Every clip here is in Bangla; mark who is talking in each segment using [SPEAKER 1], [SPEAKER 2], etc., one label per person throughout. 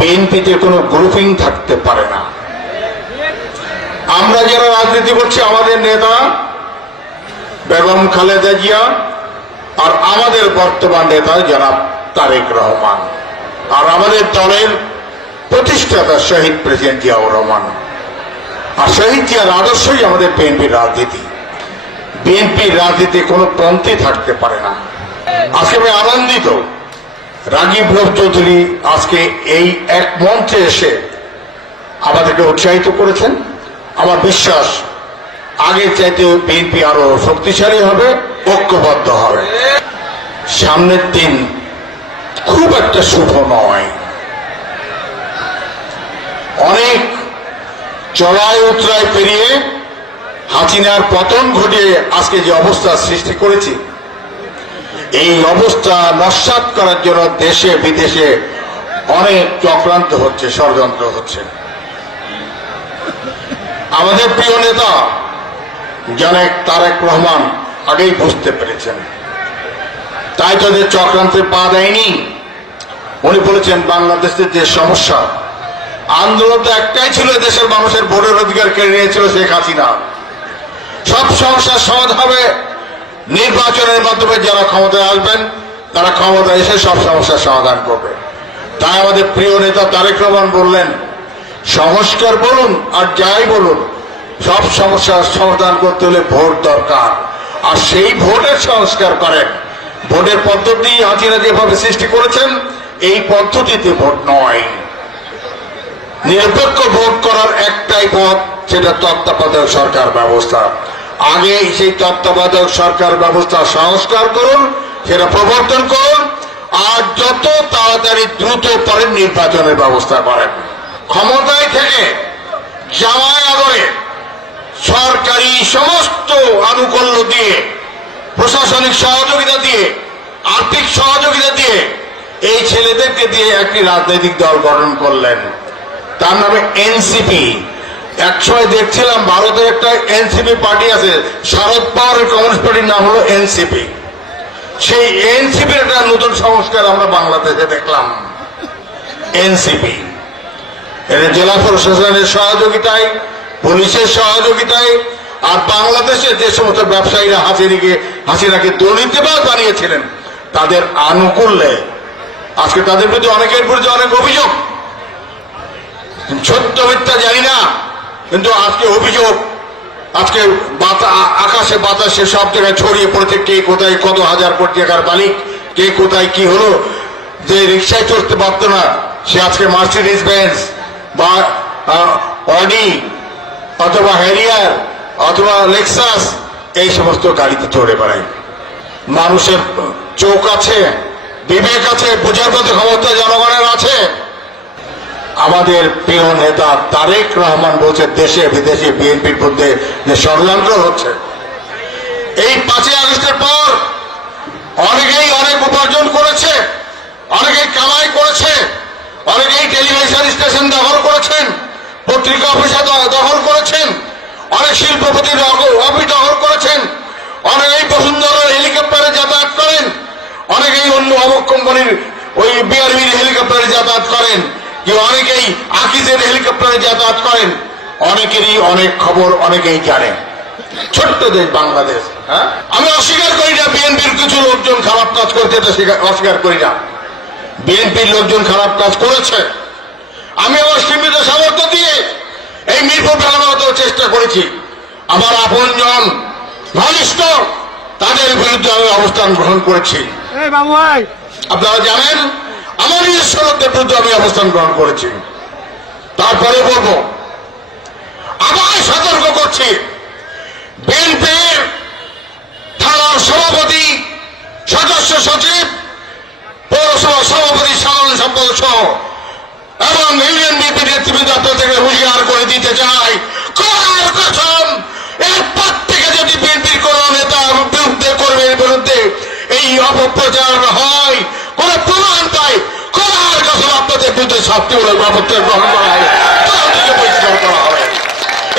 [SPEAKER 1] বিএনপিতে কোনো গ্রুপিং থাকতে পারে না। আমরা যারা রাজনীতি করছি, আমাদের নেতা বেগম খালেদা জিয়া আর আমাদের বর্তমান নেতা জনাব তারেক রহমান আর আমাদের দলের প্রতিষ্ঠাতা শহীদ প্রেসিডেন্ট জিয়াউর রহমান আর শহীদ জিয়ার আদর্শই আমাদের বিএনপির রাজনীতি। বিএনপির রাজনীতি কোনো পন্থী থাকতে পারে না। আজকে আমি আনন্দিত রাজীব রব চৌধুরী আজকে এই এক মঞ্চে এসে আমাদেরকে উৎসাহিত করেছেন। আমার বিশ্বাস আগের চাইতে বিএনপি আরও শক্তিশালী হবে, ঐক্যবদ্ধ হবে। সামনের দিন খুব একটা শুভ নয়। অনেক চড়াই উতরাই পেরিয়ে হাসিনার পতন ঘটিয়ে আজকে যে অবস্থা সৃষ্টি করেছি এই অবস্থা নস্বাত করার জন্য দেশে, বিদেশে অনেক চক্রান্ত হচ্ছে, ষড়যন্ত্র হচ্ছে। আমাদের প্রিয় নেতা, জনাক তারেক রহমান আগেই বুঝতে পেরেছেন। তাই তাদের চক্রান্তে পা দেয়নি। উনি বলেছেন বাংলাদেশের যে সমস্যা, আন্দোলন তো একটাই ছিল, দেশের মানুষের ভোটের অধিকার কেড়ে নিয়েছিল শেখ হাসিনা। সব সমস্যার সমাধান হবে নির্বাচনের মাধ্যমে যারা ক্ষমতায় আসবেন, তারা ক্ষমতায় এসে সব সমস্যার সমাধান করবে। তাই আমাদের প্রিয় নেতা তারেক রহমান বললেন, সংস্কার বলুন আর যাই বলুন, সব সমস্যার সমাধান করতে হলে ভোট দরকার। আর সেই ভোটের সংস্কার করেন। ভোটের পদ্ধতি হাসিনা যেভাবে সৃষ্টি করেছেন, এই পদ্ধতিতে ভোট নয়। নিরপেক্ষ ভোট করার একটাই পথ, সেটা তত্ত্বাবধায়ক সরকার ব্যবস্থা। আগে সেই তত্ত্বাবধায়ক সরকার ব্যবস্থা সংস্কার করুন, সেটা প্রবর্তন করুন, আর যত তাড়াতাড়ি দ্রুত পরে নির্বাচনের ব্যবস্থা করেন। ক্ষমতায় থেকে জামায় আদরে সরকারি সমস্ত আনুকূল্য দিয়ে, প্রশাসনিক সহযোগিতা দিয়ে, আর্থিক সহযোগিতা দিয়ে এই ছেলেদেরকে দিয়ে একটি রাজনৈতিক দল গঠন করলেন। তার নামে এনসিপি। একসময় দেখছিলাম ভারতের একটা এনসিপি পার্টি আছে, শারদ পাওয়ারের কমিউনিস্ট পার্টির নাম হলো এনসিপি। সেই এনসিপির একটা নতুন সংস্কার আমরা বাংলাদেশে দেখলাম। এনসিপি। এর জেলা প্রশাসনের সহযোগিতায়, পুলিশের সহযোগিতায়, আর বাংলাদেশের যে সমস্ত ব্যবসায়ীরা হাসিনাকে হাসিনাকে দুর্নীতিবাদ বানিয়েছিলেন, তাদের আনুকূল্যে, আজকে তাদের প্রতি অনেকের বিরুদ্ধে অনেক অভিযোগ। সত্য মিথ্যা জানি না। কিন্তু আজকে অভিযোগ, আজকে আকাশে বাতাসে সব জায়গায় ছড়িয়ে পড়েছে কে কোথায় কত হাজার কোটি টাকার মালিক, কে কোথায় কি হলো, যে রিক্সায় চড়তে পারতো না, সে আজকে মার্সিডিস বেঞ্চ বা অডি অথবা হ্যারিয়ার অথবা লেক্সাস এই সমস্ত গাড়িতে চড়ে বেড়ায়। মানুষের চোখ আছে, বিবেক আছে, বোঝার মতো ক্ষমতা জনগণের আছে। আমাদের প্রিয় নেতা তারেক রহমান বলছে, দেশে, বিদেশে বিএনপির মধ্যে ষড়যন্ত্র হচ্ছে। এই পাঁচই আগস্টের পর অনেকেই অনেক উপার্জন করেছে, অনেকেই কামাই করেছে, অনেকেই টেলিভিশন স্টেশন দখল করেছেন, পত্রিকা অফিস দখল করেছেন, অনেক শিল্পপতি দখল- অফিস দখল করেছেন, অনেকেই বসুন্ধরা হেলিকপ্টারে যাতায়াত করেন, অনেকেই অন্য অমুক কোম্পানির ওই বিআরবির হেলিকপ্টারে যাতায়াত করেন। কেউ অনেকেই আকিজের হেলিকপ্টারে যাতায়াত করেন অনেকেরই অনেক খবর অনেকেই জানেন। ছোট্ট দেশ বাংলাদেশ হ্যাঁ? আমি অস্বীকার করি না বিএনপির কিছু লোকজন খারাপ কাজ এটা অস্বীকার করি না। বিএনপির লোকজন খারাপ কাজ করেছে। আমি আমার সীমিত সামর্থ্য দিয়ে এই মিরপুর ফেলানোর চেষ্টা করেছি। আমার আপনজন ঘনিষ্ঠ তাদের বিরুদ্ধে আমি অবস্থান গ্রহণ করেছি। আপনারা জানেন আমার লোকদের বিরুদ্ধে আমি অবস্থান গ্রহণ করেছি। তারপরে বলব, আবার সতর্ক করছি। বিএনপির থানার সভাপতি, সদস্য সচিব, পৌরসভা সভাপতি, সাধারণ সম্পাদক সহ এবং ইউনিয়ন বিপি নেতৃবৃন্দ থেকে হুঁশিয়ার করে দিতে চাই। কসম, এরপর থেকে যদি বিএনপির কোন নেতা বিরুদ্ধে কর্মীর বিরুদ্ধে এই অপপ্রচার হয় কোন প্রমাণ পায় করার বিরুদ্ধে শাস্তিমূলক ব্যবস্থা গ্রহণ করা হবে।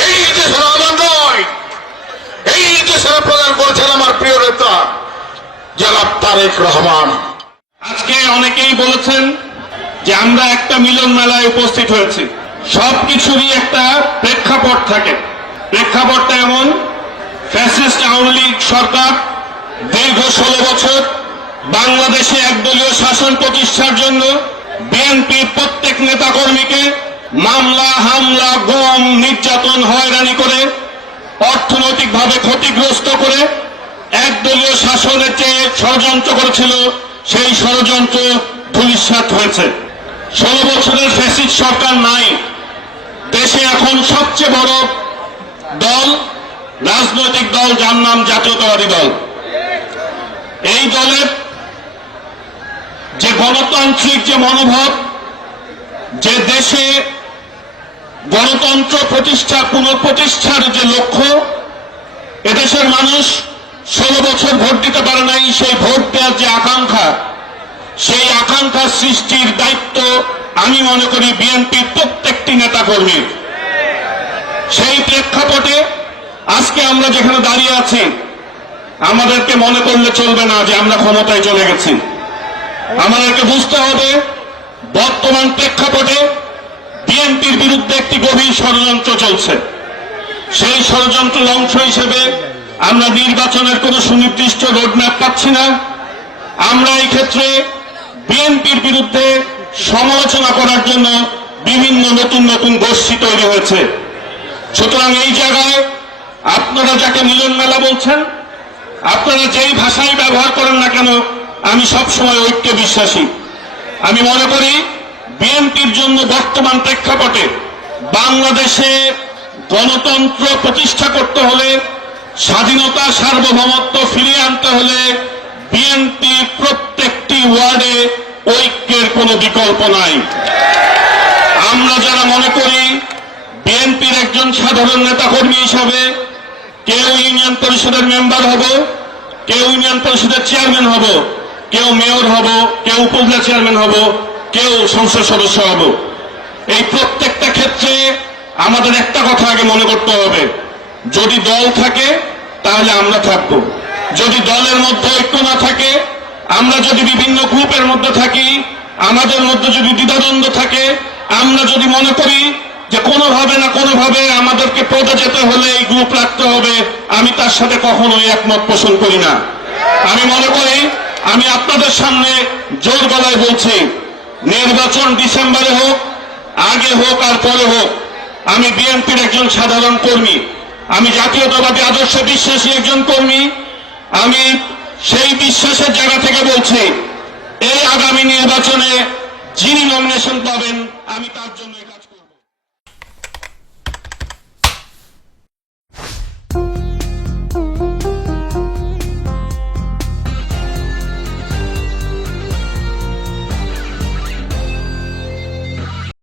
[SPEAKER 1] এই নির্দেশনা আমার আমার প্রিয় নেতা তারেক রহমান।
[SPEAKER 2] আজকে অনেকেই বলেছেন
[SPEAKER 3] যে আমরা একটা মিলন মেলায় উপস্থিত হয়েছি। সবকিছুরই একটা প্রেক্ষাপট থাকে। প্রেক্ষাপটটা এমন সরকার দীর্ঘ ষোলো বছর বাংলাদেশে একদলীয় শাসন প্রতিষ্ঠার জন্য বিএনপির প্রত্যেক নেতাকর্মীকে মামলা, হামলা, গম, নির্যাতন, হয়রানি করে, অর্থনৈতিকভাবে ক্ষতিগ্রস্ত করে একদলীয় শাসনের চেয়ে ষড়যন্ত্র করেছিল, সেই ষড়যন্ত্র ধূলিসাৎ হয়েছে। ষোলো বছরের ফ্যাসিস্ট সরকার নাই। দেশে এখন সবচেয়ে বড় দল, রাজনৈতিক দল, যার নাম জাতীয়তাবাদী দল। এই দলের গণতান্ত্রিক যে মনোভাব, যে দেশে গণতন্ত্র প্রতিষ্ঠা, পুনঃপ্রতিষ্ঠার যে লক্ষ্য এদেশের মানুষ ষোলো বছর ভোট দিতে পারে নাই, সেই ভোট দেওয়ার যে আকাঙ্ক্ষা, সেই আকাঙ্ক্ষা সৃষ্টির দায়িত্ব আমি মনে করি বিএনপির প্রত্যেকটি নেতা নেতাকর্মীর। সেই প্রেক্ষাপটে আজকে আমরা যেখানে দাঁড়িয়ে আছি, আমাদেরকে মনে করলে চলবে না যে আমরা ক্ষমতায় চলে গেছি। আমাদেরকে বুঝতে হবে, বর্তমান প্রেক্ষাপটে বিএনপির বিরুদ্ধে একটি গভীর ষড়যন্ত্র চলছে। সেই ষড়যন্ত্রের অংশ হিসেবে আমরা নির্বাচনের কোনো সুনির্দিষ্ট রোডম্যাপ পাচ্ছি না। আমরা এই ক্ষেত্রে বিএনপির বিরুদ্ধে সমালোচনা করার জন্য বিভিন্ন নতুন নতুন গোষ্ঠী তৈরি হয়েছে। সুতরাং এই জায়গায় আপনারা যাকে মিলন মেলা বলছেন, আপনারা যেই ভাষাই ব্যবহার করেন না কেন আমি সবসময় ঐক্যে বিশ্বাসী। আমি মনে করি বিএনপির জন্য বর্তমান প্রেক্ষাপটে বাংলাদেশে গণতন্ত্র প্রতিষ্ঠা করতে হলে, স্বাধীনতা, সার্বভৌমত্ব ফিরিয়ে আনতে হলে বিএনপি প্রত্যেকটি ওয়ার্ডে ঐক্যের কোনো বিকল্প নাই। আমরা যারা মনে করি বিএনপির একজন সাধারণ নেতাকর্মী হিসাবে কেউ ইউনিয়ন পরিষদের মেম্বার হব, কেউ ইউনিয়ন পরিষদের চেয়ারম্যান হব কেউ মেয়র হব, কেউ উপজেলা চেয়ারম্যান হব, কেউ সংসদ সদস্য হব। এই প্রত্যেকটা ক্ষেত্রে আমাদের একটা কথা আগে মনে করতে হবে। যদি দল থাকে, তাহলে আমরা থাকব। যদি দলের মধ্যে ঐক্য না থাকে, আমরা যদি বিভিন্ন গ্রুপের মধ্যে থাকি, আমাদের মধ্যে যদি দ্বিধাদ্বন্দ্ব থাকে, আমরা যদি মনে করি যে কোনোভাবে না কোনোভাবে আমাদেরকে পদে যেতে হলে এই গ্রুপ রাখতে হবে, আমি তার সাথে কখনোই একমত পোষণ করি না। আমি মনে করি আমি আপনাদের সামনে জোর গলায় বলছি, নির্বাচন ডিসেম্বরে হোক, আগে হোক আর পরে হোক, আমি বিএনপির একজন সাধারণ কর্মী, আমি জাতীয়তাবাদী আদর্শে বিশ্বাসী একজন কর্মী, আমি সেই বিশ্বাসের জায়গা থেকে বলছি, এই আগামী নির্বাচনে যিনি নমিনেশন পাবেন, আমি তার জন্য।